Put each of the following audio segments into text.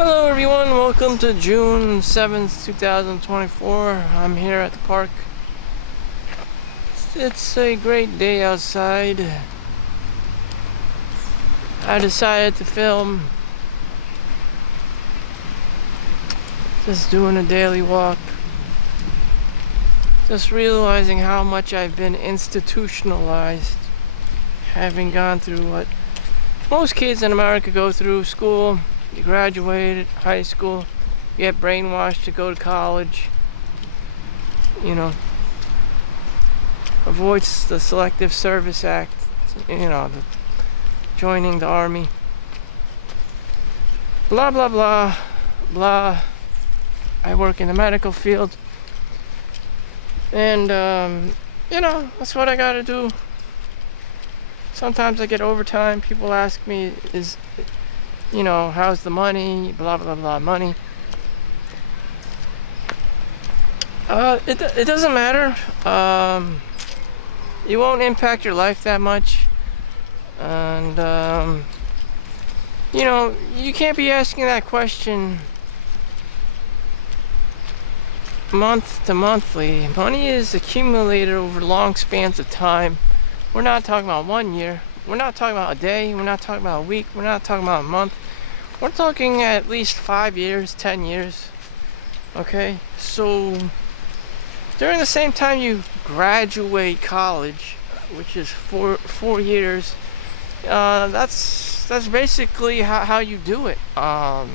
Hello everyone, welcome to June 7th, 2024. I'm here at the park. It's a great day outside. I decided to film just doing a daily walk. Just realizing how much I've been institutionalized, having gone through what most kids in America go through: school. You graduate high school, you get brainwashed to go to college, avoids the Selective Service Act, joining the army, blah blah blah blah. I work in the medical field, and that's what I gotta do. Sometimes I get overtime. People ask me, how's the money, blah blah blah, money. It doesn't matter. It won't impact your life that much, and you can't be asking that question month to monthly. Money is accumulated over long spans of time. We're not talking about 1 year. We're not talking about a day. We're not talking about a week. We're not talking about a month. We're talking at least 5 years, 10 years. Okay? So, during the same time you graduate college, which is four years, that's basically how you do it. Up,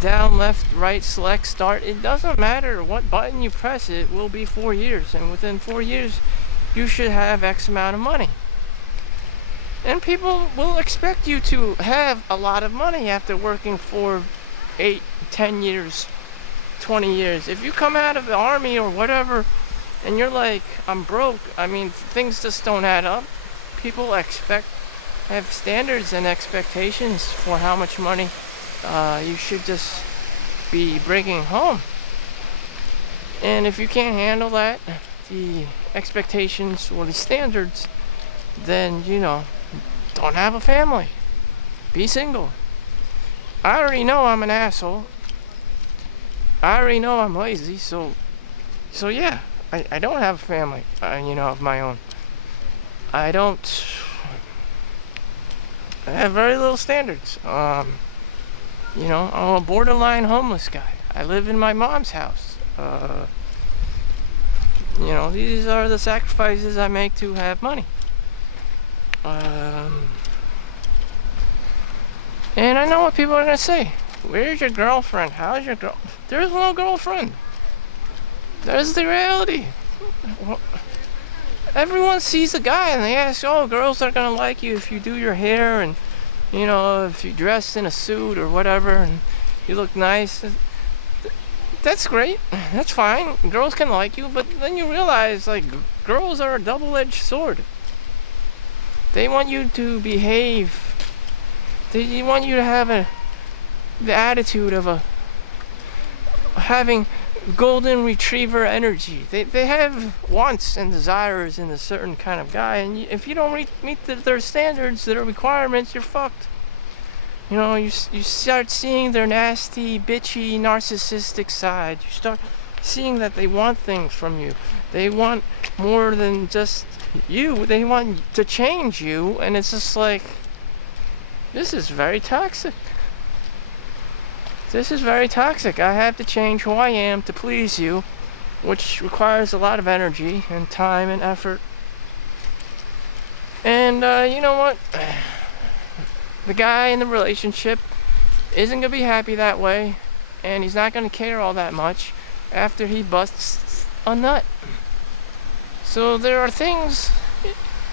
down, left, right, select, start. It doesn't matter what button you press, it will be 4 years. And within 4 years, you should have X amount of money. And people will expect you to have a lot of money after working for 8, 10 years, 20 years. If you come out of the army or whatever and you're like, I'm broke, things just don't add up. People have standards and expectations for how much money you should just be bringing home. And if you can't handle that, the expectations or the standards, then don't have a family. Be single. I already know I'm an asshole. I already know I'm lazy, so yeah, I don't have a family, of my own. I have very little standards. I'm a borderline homeless guy. I live in my mom's house. These are the sacrifices I make to have money. And I know what people are gonna say. Where's your girlfriend? How's your girl? There's no girlfriend. There's the reality. Everyone sees a guy and they ask, oh, girls are gonna like you if you do your hair and, if you dress in a suit or whatever and you look nice. That's great. That's fine. Girls can like you, but then you realize, girls are a double-edged sword. They want you to behave. They want you to have the attitude of having golden retriever energy. They have wants and desires in a certain kind of guy, and if you don't meet their standards, their requirements, you're fucked. You start seeing their nasty, bitchy, narcissistic side. You start seeing that they want things from you. They want more than just you. They want to change you, and it's just like, this is very toxic. This is very toxic. I have to change who I am to please you, which requires a lot of energy and time and effort. And you know what? The guy in the relationship isn't going to be happy that way, and he's not going to care all that much after he busts a nut. So there are things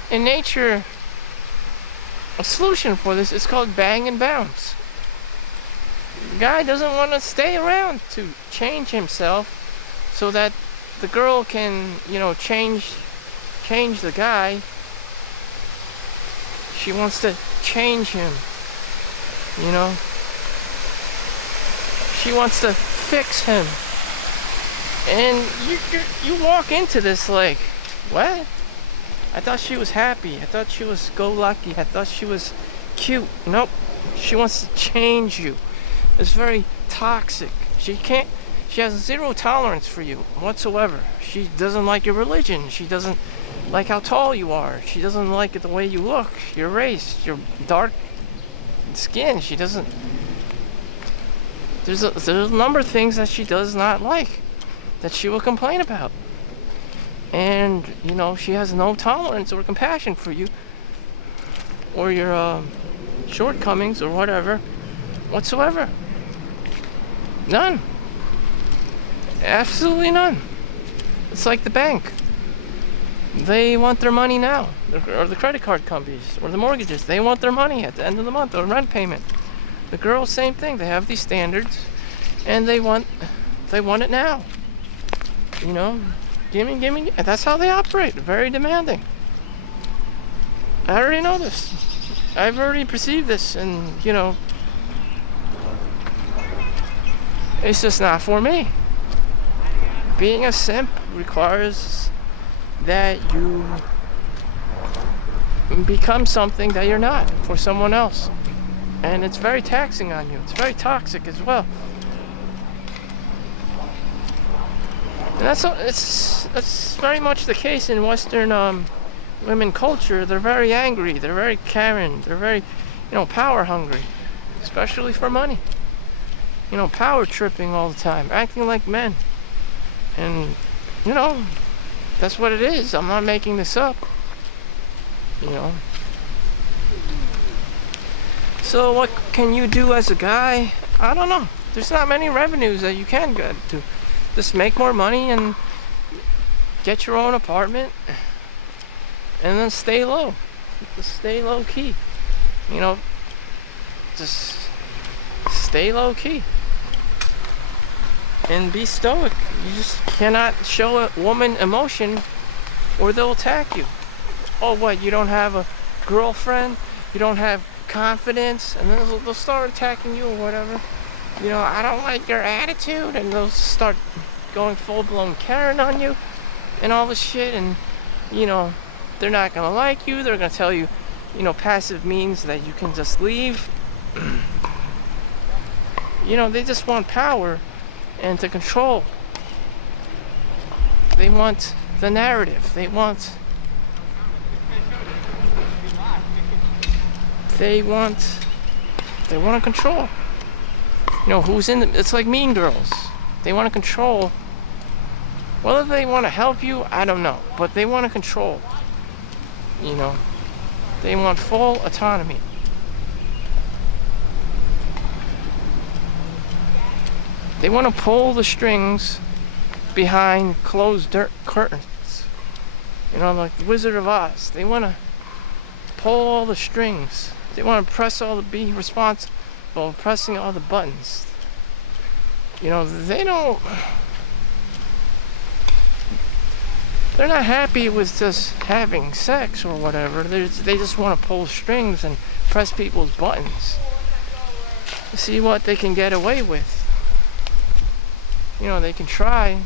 in nature. A solution for this is called bang and bounce. The guy doesn't want to stay around to change himself so that the girl can, change the guy. She wants to change him, She wants to fix him. And you walk into this like, what? I thought she was happy. I thought she was go lucky. I thought she was cute. Nope. She wants to change you. It's very toxic. She has zero tolerance for you whatsoever. She doesn't like your religion. She doesn't like how tall you are. She doesn't like the way you look, your race, your dark skin. She doesn't. There's a number of things that she does not like, that she will complain about. And, she has no tolerance or compassion for you or your shortcomings or whatever whatsoever. None. Absolutely none. It's like the bank. They want their money now. Or the credit card companies or the mortgages. They want their money at the end of the month, or rent payment. The girls, same thing. They have these standards and they want it now. Gimme. And that's how they operate. Very demanding. I already know this. I've already perceived this, and it's just not for me. Being a simp requires that you become something that you're not for someone else. And it's very taxing on you. It's very toxic as well. And that's very much the case in Western women culture. They're very angry. They're very Karen. They're very, power hungry, especially for money. Power tripping all the time, acting like men. And, that's what it is. I'm not making this up. So what can you do as a guy? I don't know. There's not many revenues that you can get to. Just make more money and get your own apartment and then stay low. Just stay low key. Just stay low key. And be stoic. You just cannot show a woman emotion or they'll attack you. Oh, what? You don't have a girlfriend? You don't have confidence? And then they'll start attacking you or whatever. I don't like your attitude. And they'll start going full-blown Karen on you and all this shit. And, they're not going to like you. They're going to tell you, passive means that you can just leave. They just want power and to control. They want the narrative. They want to control. Who's in it's like Mean Girls. They want to control. Whether they want to help you, I don't know, but they want to control. They want full autonomy. They want to pull the strings behind closed curtains. Like the Wizard of Oz. They want to pull all the strings. They want to be responsible for pressing all the buttons. They don't. They're not happy with just having sex or whatever. They just want to pull strings and press people's buttons. See what they can get away with. They can try.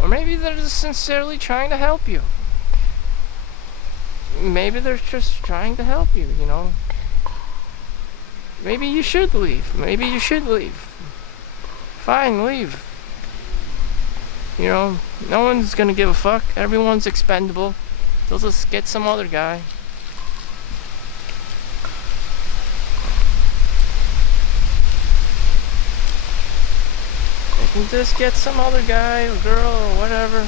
Or maybe they're just sincerely trying to help you. Maybe they're just trying to help you, Maybe you should leave. Fine, leave. No one's gonna give a fuck. Everyone's expendable. They'll just get some other guy. They can just get some other guy or girl or whatever.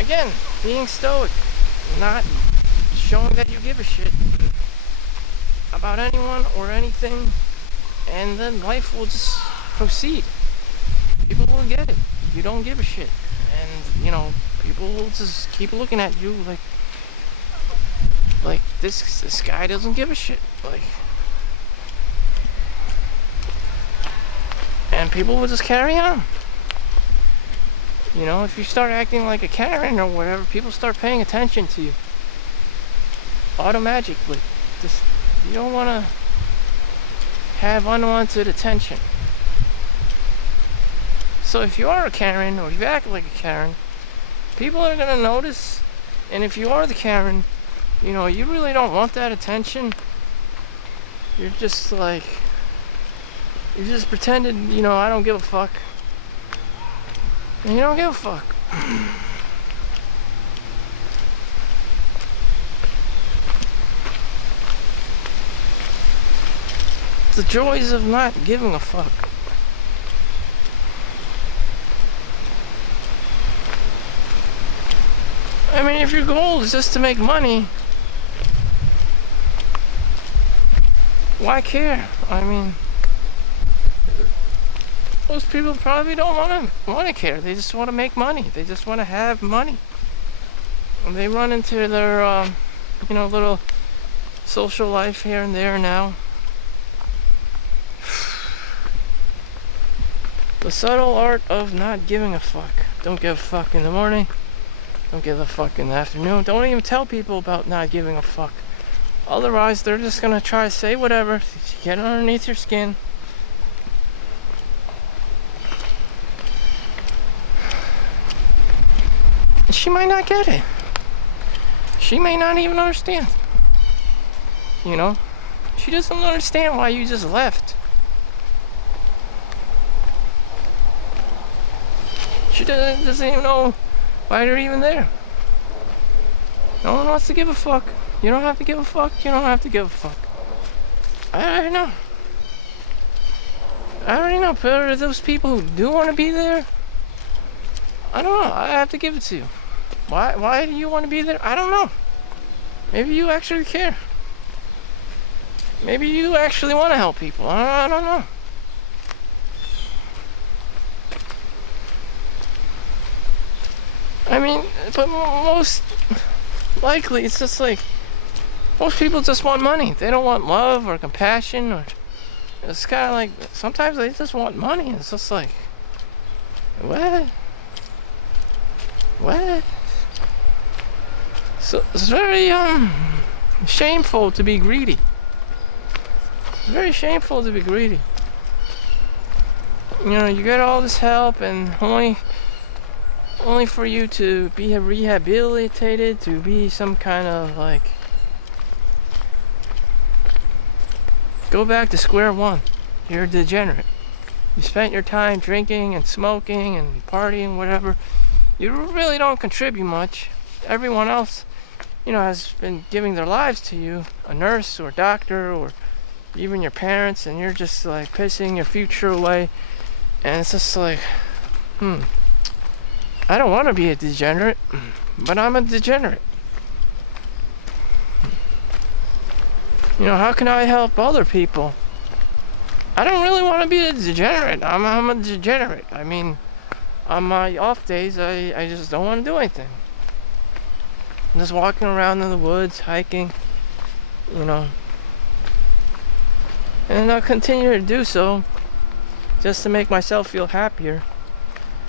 Again, being stoic. Not showing that you give a shit about anyone or anything. And then life will just proceed. People will get it. You don't give a shit. And, people will just keep looking at you like this guy doesn't give a shit. And people will just carry on. If you start acting like a Karen or whatever, people start paying attention to you. Automatically. You don't want to have unwanted attention. So if you are a Karen or you act like a Karen, people are going to notice. And if you are the Karen, You know, you really don't want that attention. You're just like, you just pretended, you know, I don't give a fuck. And you don't give a fuck. The joys of not giving a fuck. I mean, if your goal is just to make money, why care? I mean, most people probably don't want to care. They just want to make money. They just want to have money. And they run into their, you know, little social life here and there now. The subtle art of not giving a fuck. Don't give a fuck in the morning. Don't give a fuck in the afternoon. Don't even tell people about not giving a fuck. Otherwise, they're just gonna try to say whatever, get underneath your skin. And she might not get it. She may not even understand. You know? She doesn't understand why you just left. She doesn't even know why you're even there. No one wants to give a fuck. You don't have to give a fuck. You don't have to give a fuck. I already know. I already know. But those people who do want to be there, I don't know. I have to give it to you. Why do you want to be there? I don't know. Maybe you actually care. Maybe you actually want to help people. I don't know. I mean, but most likely it's just like, most people just want money. They don't want love or compassion, or it's kind of like, sometimes they just want money. It's just like, what? So it's very shameful to be greedy. It's very shameful to be greedy. You know, you get all this help and only for you to be rehabilitated, to be some kind of like, go back to square one. You're a degenerate. You spent your time drinking and smoking and partying, whatever. You really don't contribute much. Everyone else, you know, has been giving their lives to you, a nurse or doctor or even your parents, and you're just like pissing your future away. And it's just like, I don't want to be a degenerate, but I'm a degenerate. You know, how can I help other people? I don't really want to be a degenerate. I'm a degenerate. I mean, on my off days, I just don't want to do anything. I'm just walking around in the woods, hiking, you know. And I'll continue to do so just to make myself feel happier.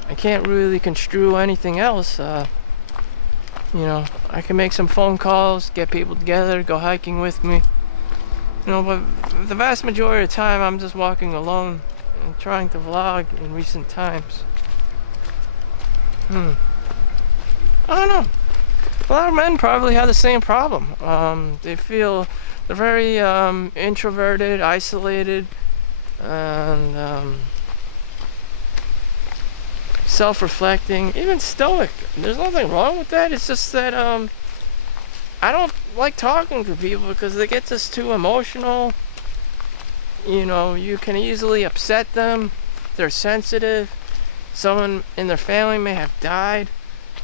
I can't really construe anything else. You know, I can make some phone calls, get people together, go hiking with me. You know, but the vast majority of the time I'm just walking alone and trying to vlog in recent times. I don't know. A lot of men probably have the same problem. They feel they're very introverted, isolated, and self-reflecting, even stoic. There's nothing wrong with that. It's just that I don't like talking to people because they get just too emotional. You know, you can easily upset them. They're sensitive. Someone in their family may have died.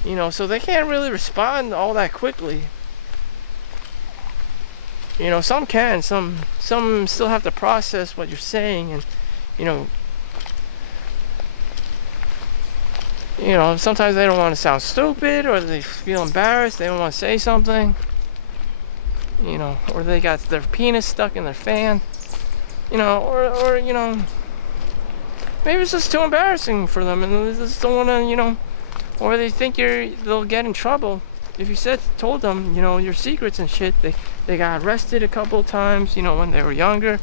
You know, so they can't really respond all that quickly. You know, some can. Some still have to process what you're saying, and you know, sometimes they don't want to sound stupid, or they feel embarrassed, they don't want to say something, you know, or they got their penis stuck in their fan, you know, or you know, maybe it's just too embarrassing for them, and they just don't want to, you know, or they think they'll get in trouble if you told them, you know, your secrets and shit. They got arrested a couple of times, you know, when they were younger,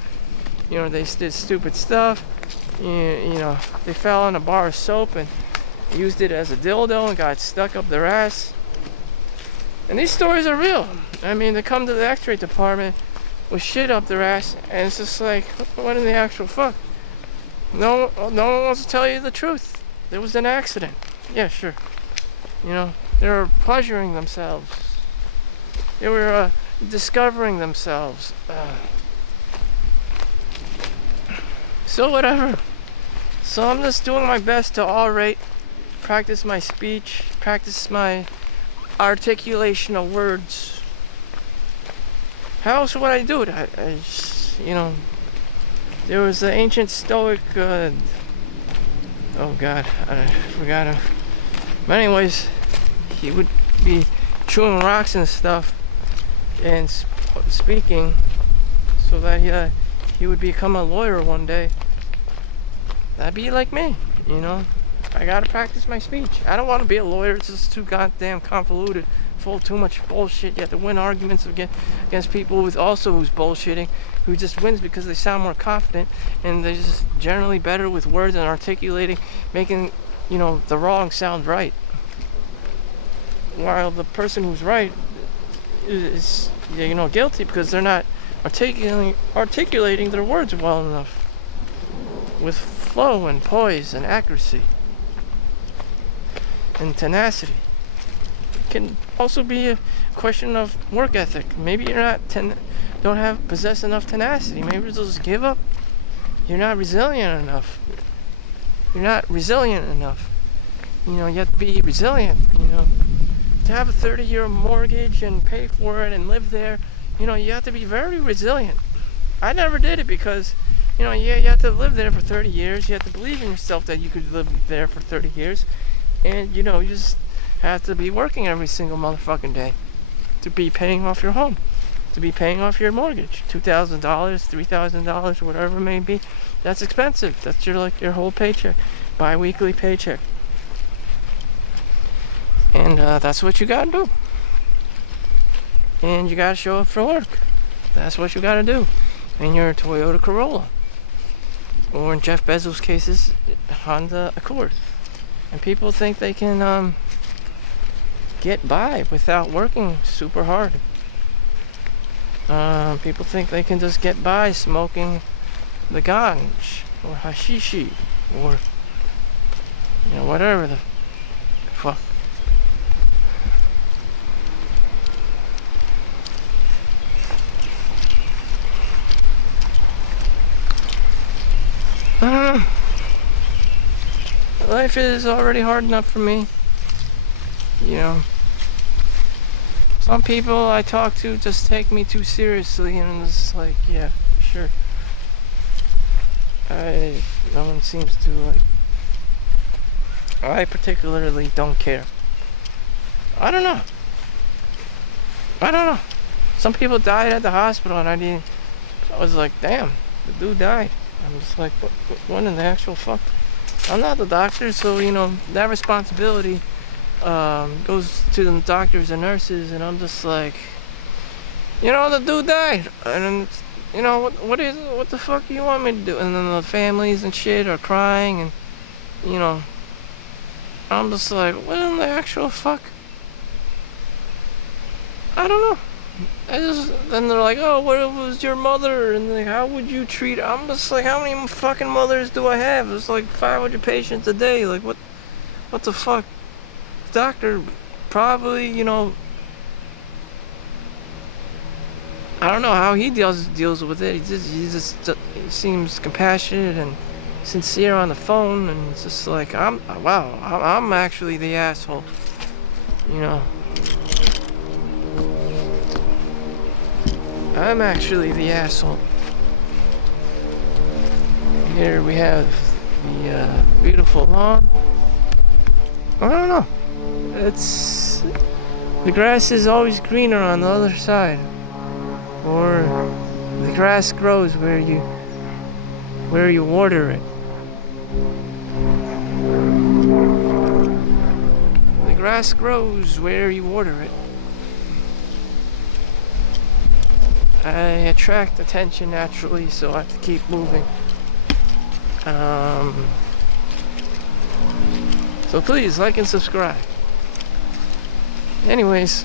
you know, they did stupid stuff, you know, they fell on a bar of soap and used it as a dildo and got stuck up their ass. And these stories are real. I mean, they come to the x-ray department with shit up their ass, and it's just like, what in the actual fuck? No one wants to tell you the truth. There was an accident. Yeah, sure. You know, they were pleasuring themselves. They were discovering themselves. So whatever. So I'm just doing my best to orate, practice my speech, practice my articulation of words. How else would I do it? I just, you know, there was the ancient Stoic, oh God, I forgot him. But anyways, he would be chewing rocks and stuff and speaking so that he would become a lawyer one day. That'd be like me, you know. I gotta practice my speech. I don't want to be a lawyer. It's just too goddamn convoluted, full of too much bullshit. You have to win arguments against people who's bullshitting, who just wins because they sound more confident, and they're just generally better with words and articulating, making, you know, the wrong sound right. While the person who's right is, you know, guilty because they're not articulating their words well enough with flow and poise and accuracy and tenacity. It can also be a question of work ethic. Maybe you're not don't possess enough tenacity. Maybe you'll just give up. You're not resilient enough. You're not resilient enough. You know, you have to be resilient, you know. To have a 30-year mortgage and pay for it and live there, you know, you have to be very resilient. I never did it because, you know, you have to live there for 30 years. You have to believe in yourself that you could live there for 30 years. And, you know, you just have to be working every single motherfucking day to be paying off your home, to be paying off your mortgage. $2,000, $3,000, whatever it may be. That's expensive. That's your whole paycheck, bi-weekly paycheck. And that's what you gotta do. And you gotta show up for work. That's what you gotta do. In your Toyota Corolla. Or in Jeff Bezos' cases, Honda Accord. And people think they can get by without working super hard. People think they can just get by smoking the ganj or hashishi or, you know, whatever the fuck. Life is already hard enough for me. You know, some people I talk to just take me too seriously, and it's like, yeah, sure. No one seems to like. I particularly don't care. I don't know. Some people died at the hospital, and I was like, damn, the dude died. I'm just like, what in the actual fuck? I'm not the doctor, so, you know, that responsibility goes to the doctors and nurses, and I'm just like, you know, the dude died, and, you know, what the fuck do you want me to do? And then the families and shit are crying, and, you know, I'm just like, what in the actual fuck? I don't know. Then they're like, oh, what was your mother? And like, how would you treat her? I'm just like, how many fucking mothers do I have? It's like 500 patients a day. Like, what the fuck? Doctor probably, you know, I don't know how he deals with it. He seems compassionate and sincere on the phone, and it's just like, I'm actually the asshole, you know. I'm actually the asshole. Here we have the beautiful lawn. I don't know. The grass is always greener on the other side, or the grass grows where you water it. The grass grows where you water it. I attract attention naturally, so I have to keep moving. So please like and subscribe. Anyways,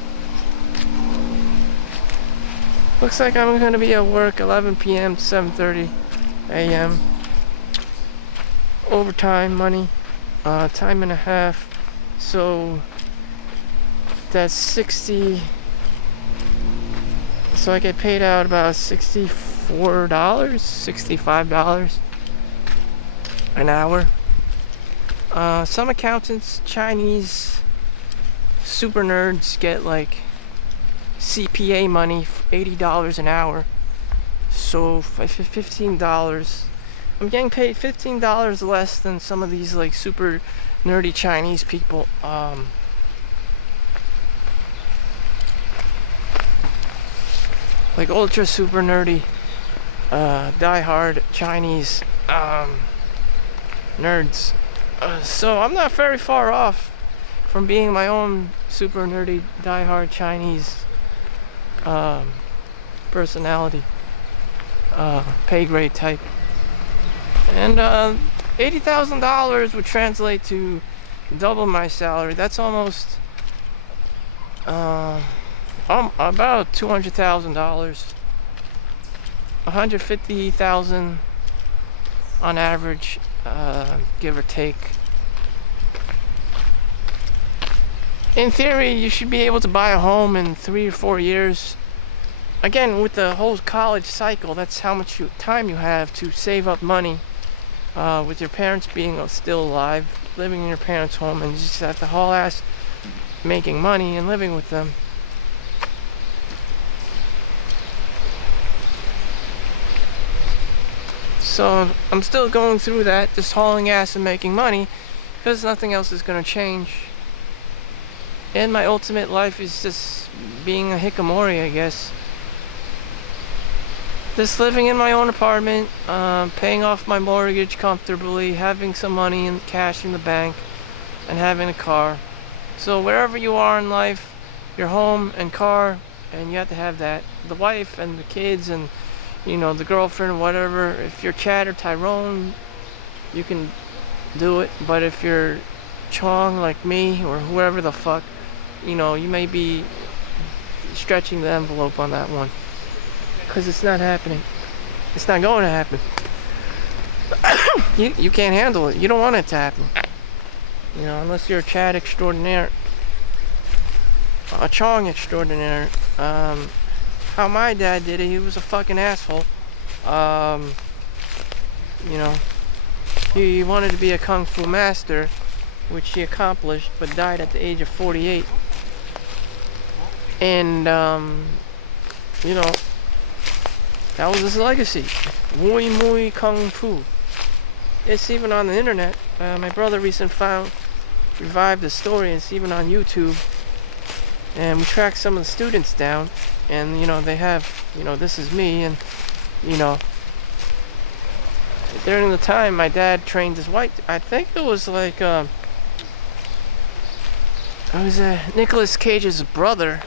Looks like I'm gonna be at work 11 p.m. to 7:30 a.m. Overtime money, time and a half. So that's 60. So I get paid out about $64, $65 an hour. Some accountants, Chinese super nerds get like CPA money, $80 an hour. So $15. I'm getting paid $15 less than some of these like super nerdy Chinese people. Like ultra super nerdy, die-hard Chinese nerds. So I'm not very far off from being my own super nerdy, die-hard Chinese personality, pay grade type. And $80,000 would translate to double my salary. That's almost about $200,000, $150,000 on average, give or take. In theory, you should be able to buy a home in 3 or 4 years. Again, with the whole college cycle, that's how much time you have to save up money. With your parents being still alive, living in your parents' home, and you just have to haul ass making money and living with them. So I'm still going through that, just hauling ass and making money, because nothing else is going to change. And my ultimate life is just being a hikikomori, I guess. Just living in my own apartment, paying off my mortgage comfortably, having some money and cash in the bank, and having a car. So wherever you are in life, your home and car, and you have to have that. The wife and the kids and, you know, the girlfriend or whatever. If you're Chad or Tyrone, you can do it. But if you're Chong like me or whoever the fuck, you know, you may be stretching the envelope on that one. Because it's not happening. It's not going to happen. You can't handle it. You don't want it to happen. You know, unless you're a Chad extraordinaire. A Chong extraordinaire. How my dad did it, he was a fucking asshole. You know, he wanted to be a kung fu master, which he accomplished, but died at the age of 48. And, you know, that was his legacy. Muy muy kung fu. It's even on the internet. My brother recently revived the story. It's even on YouTube. And we tracked some of the students down. And, you know, they have, you know, this is me. And, you know, during the time my dad trained his wife, I think it was like, it was Nicolas Cage's brother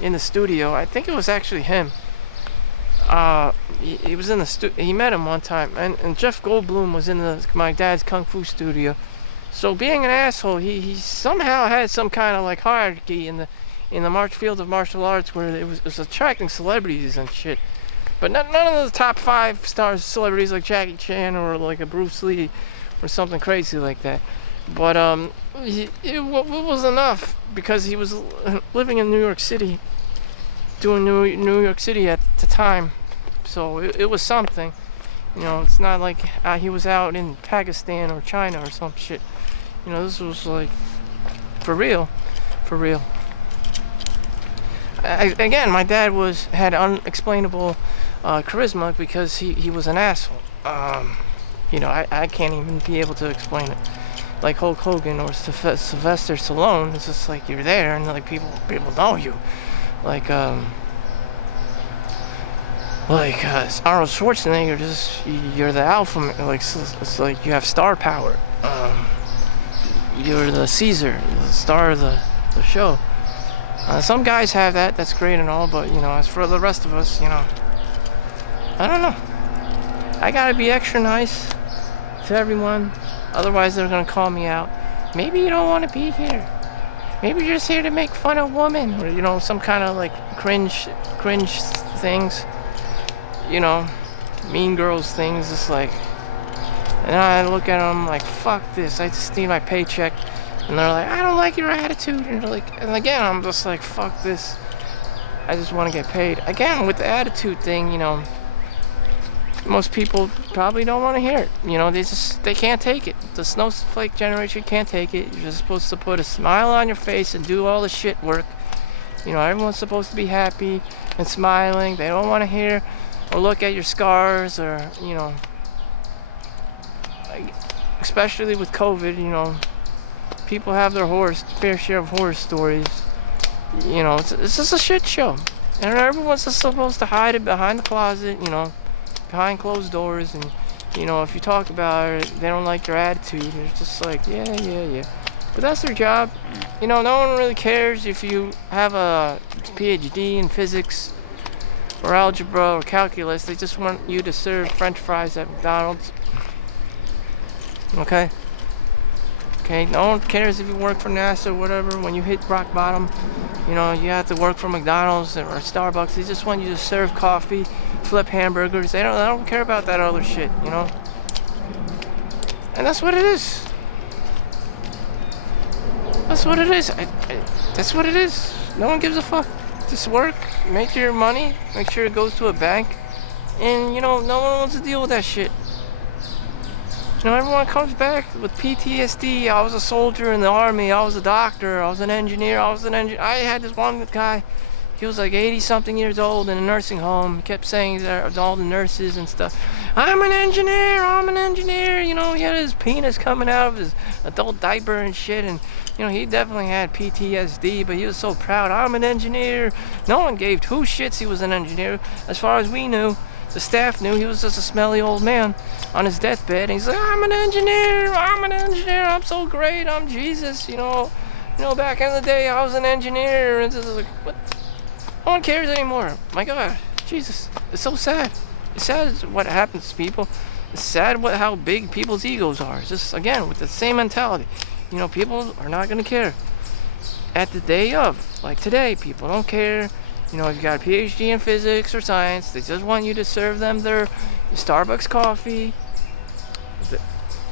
in the studio. I think it was actually him. He was in the he met him one time, and Jeff Goldblum was in my dad's kung fu studio. So being an asshole, he somehow had some kind of like hierarchy in the field of martial arts where it was attracting celebrities and shit. But none of the top 5 stars celebrities like Jackie Chan or like a Bruce Lee or something crazy like that. But it was enough because he was living in New York City, doing New York City at the time. So it was something. You know, it's not like he was out in Pakistan or China or some shit. You know, this was like for real. Again, my dad had unexplainable charisma because he was an asshole. You know, I can't even be able to explain it. Like Hulk Hogan or Sylvester Stallone, it's just like you're there and like people know you. Like Arnold Schwarzenegger, you're the alpha. Like it's like you have star power. You're the Caesar, the star of the show. Some guys have that. That's great and all, but you know, as for the rest of us, you know, I don't know. I gotta be extra nice to everyone. Otherwise, they're gonna call me out. Maybe you don't want to be here. Maybe you're just here to make fun of women, or some kind of like cringe things. Mean girls things. It's like, and I look at them like, fuck this. I just need my paycheck. And they're like, I don't like your attitude. And again, I'm just like, fuck this. I just want to get paid. Again, with the attitude thing, most people probably don't want to hear it. They can't take it. The snowflake generation can't take it. You're just supposed to put a smile on your face and do all the shit work. Everyone's supposed to be happy and smiling. They don't want to hear or look at your scars or, especially with COVID, people have their fair share of horror stories. It's just a shit show. And everyone's just supposed to hide it behind the closet, behind closed doors. And, if you talk about it, they don't like your attitude. It's just like, yeah. But that's their job. No one really cares if you have a PhD in physics or algebra or calculus. They just want you to serve French fries at McDonald's. Okay, no one cares if you work for NASA or whatever. When you hit rock bottom, you have to work for McDonald's or Starbucks. They just want you to serve coffee, flip hamburgers. They don't care about that other shit, And that's what it is. That's what it is. That's what it is. No one gives a fuck. Just work, make your money, make sure it goes to a bank, and no one wants to deal with that shit. Everyone comes back with PTSD. I was a soldier in the army. I was a doctor. I was an engineer. I had this one guy. He was like 80-something years old in a nursing home. He kept saying that all the nurses and stuff, I'm an engineer. He had his penis coming out of his adult diaper and shit. And, he definitely had PTSD, but he was so proud. I'm an engineer. No one gave two shits he was an engineer. As far as we knew, the staff knew he was just a smelly old man on his deathbed. And he's like, I'm an engineer. I'm so great. I'm Jesus. Back in the day, I was an engineer. And it's just like, what? No one cares anymore. My God, Jesus, it's so sad. It's sad what happens to people. It's sad how big people's egos are. It's just, again, with the same mentality. People are not going to care. At the day of, like today, people don't care. If you got a PhD in physics or science, they just want you to serve them their Starbucks coffee.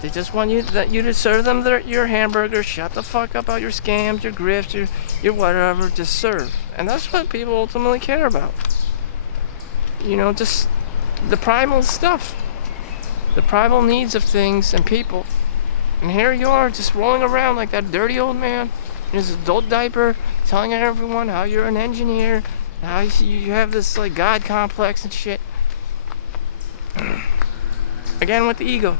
They just want you to serve them your hamburger. Shut the fuck up about your scams, your grifts, your whatever. Just serve. And that's what people ultimately care about. Just the primal stuff. The primal needs of things and people. And here you are, just rolling around like that dirty old man in his adult diaper, telling everyone how you're an engineer, how you have this like God complex and shit. Again, with the ego.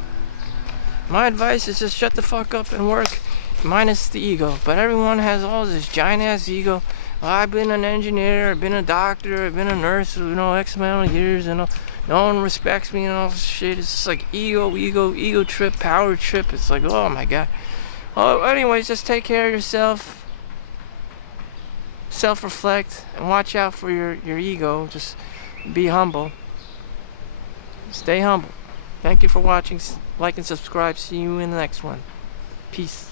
My advice is just shut the fuck up and work, minus the ego. But everyone has all this giant ass ego. I've been an engineer, I've been a doctor, I've been a nurse for X amount of years, and no one respects me and all this shit. It's just like ego trip, power trip. It's like, oh my God. Well, anyways, just take care of yourself, self-reflect, and watch out for your ego. Just be humble. Stay humble. Thank you for watching. Like and subscribe. See you in the next one. Peace.